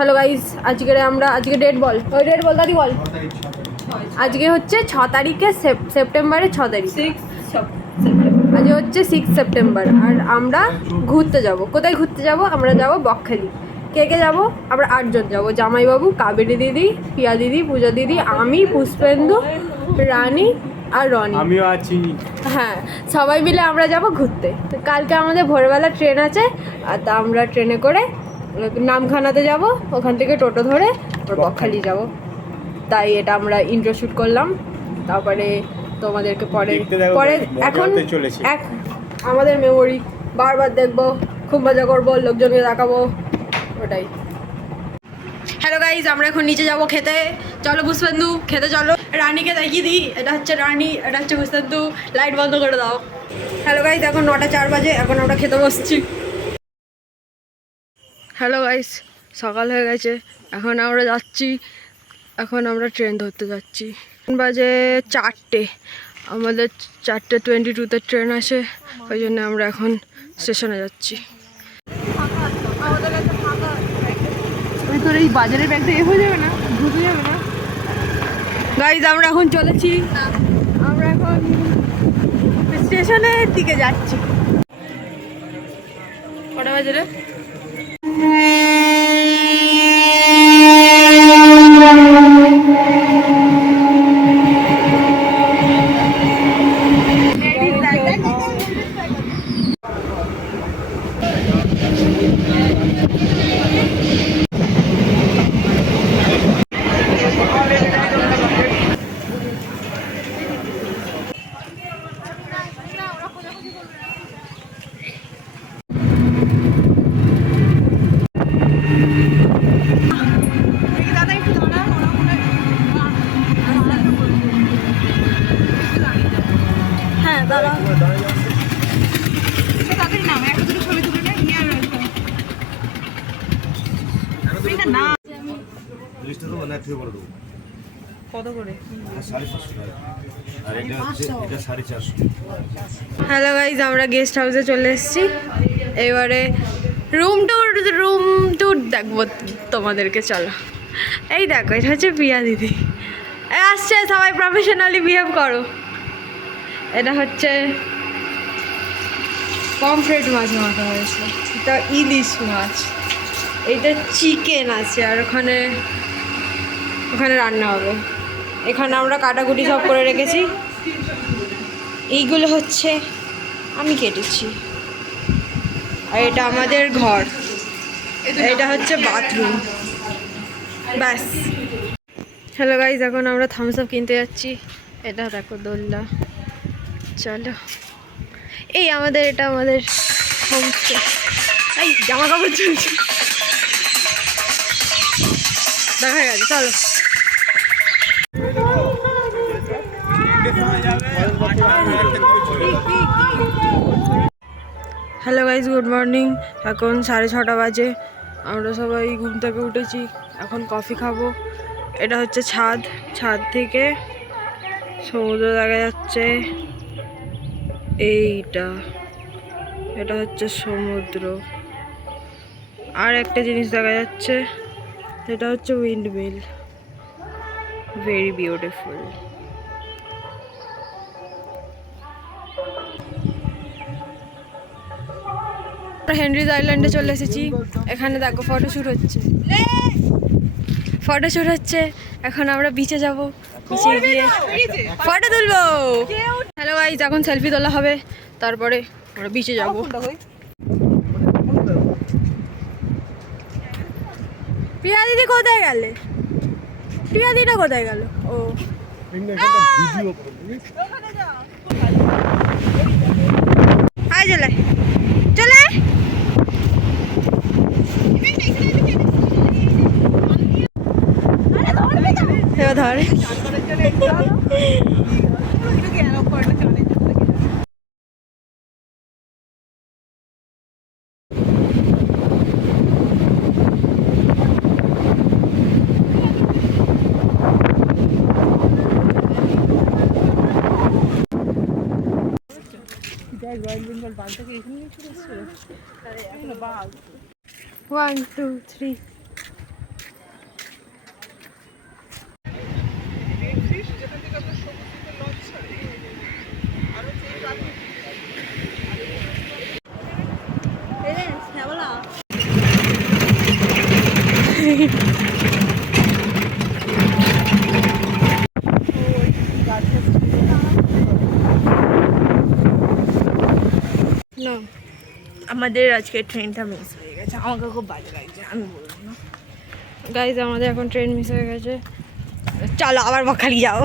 Hello guys, আজকে date বল, ওই date বল দাদি বল। আজকে হচ্ছে 6 তারিখে সেপ্টেম্বরের 6 তারিখ। আজকে হচ্ছে 6 সেপ্টেম্বর। আর আমরা ঘুরতে যাব। কোথায় ঘুরতে যাব? আমরা যাব বকখালি। কে কে যাবো? আমরা 8 জন যাবো। জামাইবাবু, কাবেরী দিদি, পিয়া দিদি, পূজা দিদি, আমি, পুষ্পেন্দু, রানী আর রনি। আমিও আছি। হ্যাঁ, সবাই মিলে আমরা যাব ঘুরতে। তো কালকে আমাদের ভোরবেলা ট্রেন আছে, আর তা আমরা ট্রেনে করে নামখানাতে যাব, ওখান থেকে টোটো ধরে বকখালি যাব। তাই এটা আমরা ইন্ট্রো শ্যুট করলাম। তারপরে তোমাদেরকে পরে এখন আমাদের মেমোরি বারবার দেখবো, খুব মজা করবো, লোকজনকে দেখাবো, ওটাই। হ্যালো গাইজ, আমরা এখন নিচে যাবো খেতে। চলো পুষ্পেন্দু, খেতে চলো। রানীকে দেখিয়ে দিই, এটা হচ্ছে রানী, এটা হচ্ছে পুষ্পেন্দু। লাইট বন্ধ করে দাও। হ্যালো গাইজ, এখন 9টা 4 বাজে, এখন আমরা খেতে বসছি। হ্যালো গাইজ, সকাল হয়ে গেছে, এখন আমরা যাচ্ছি, এখন আমরা ট্রেন ধরতে যাচ্ছি। বাজে 4টে, আমাদের 4:22-তে ট্রেন আসে, ওই জন্য আমরা এখন স্টেশনে যাচ্ছি। তোর এই বাজারের ব্যাগটা হয়ে যাবে না, ঢুকে যাবে না। গাইজ, আমরা এখন চলেছি, আমরা এখন স্টেশনের দিকে যাচ্ছি। কটা বাজে রে? হ্যাঁ দাদা, কত করে? হ্যালো গাইজ, আমরা গেস্ট হাউসে চলে এসেছি। এবারে রুম ট্যুর দেখবো তোমাদেরকে। চলো, এই দেখো, এটা হচ্ছে পিয়া দিদি, আসছে। সবাই প্রফেশনালি বিহেভ করো। এটা হচ্ছে পমফ্রেট মাছ মাখা হয়েছে, এটা ইলিশ মাছ, এইটা চিকেন আছে, আর ওখানে রান্না হবে। এখানে আমরা কাটাকুটি সব করে রেখেছি। এইগুলো হচ্ছে আমি কেটেছি, আর এটা আমাদের ঘর, এটা হচ্ছে বাথরুম, ব্যাস। হ্যালো গাইজ, এখন আমরা থামস আপ কিনতে যাচ্ছি। এটা দেখো দোলনা। চলো, এটা আমাদের হোমস্টে। এই জামা কাপড় চলছে, দেখা গেছে। চলো, হ্যালো গাইজ, গুড মর্নিং। এখন 6:30 বাজে, আমরা সবাই ঘুম থেকে উঠেছি, এখন কফি খাবো। এটা হচ্ছে ছাদ থেকে সমুদ্র দেখা যাচ্ছে। এটা হচ্ছে সমুদ্র। আর একটা জিনিস দেখা যাচ্ছে, এটা হচ্ছে wind mill, very beautiful. Henry's আইল্যান্ডে চলে এসেছি। এখানে দেখো ফটোশ্যুট হচ্ছে। এখন আমরা বিচে যাব, বিচে গিয়ে ফটো তুলবো। হ্যালো গাইজ, এখন সেলফি তোলা হবে, তারপরে আমরা বিচে যাব। প্রিয়া দিদি কোথায় গেলে? প্রিয়া দিদিটা কোথায় গেল? ও হাই, চলে ধর। রয়্যাল বেঙ্গল বাঘটাকে এখানে নিয়ে চলে এসেছিল। 1 2 3 না আমাদের আজকে ট্রেনটা মিস হয়ে গেছে, আমাকে খুব বাজে লাগছে, আমি বলবো না। গাইজ আমাদের এখন ট্রেন মিস হয়ে গেছে, চলো আবার বকখালি যাও।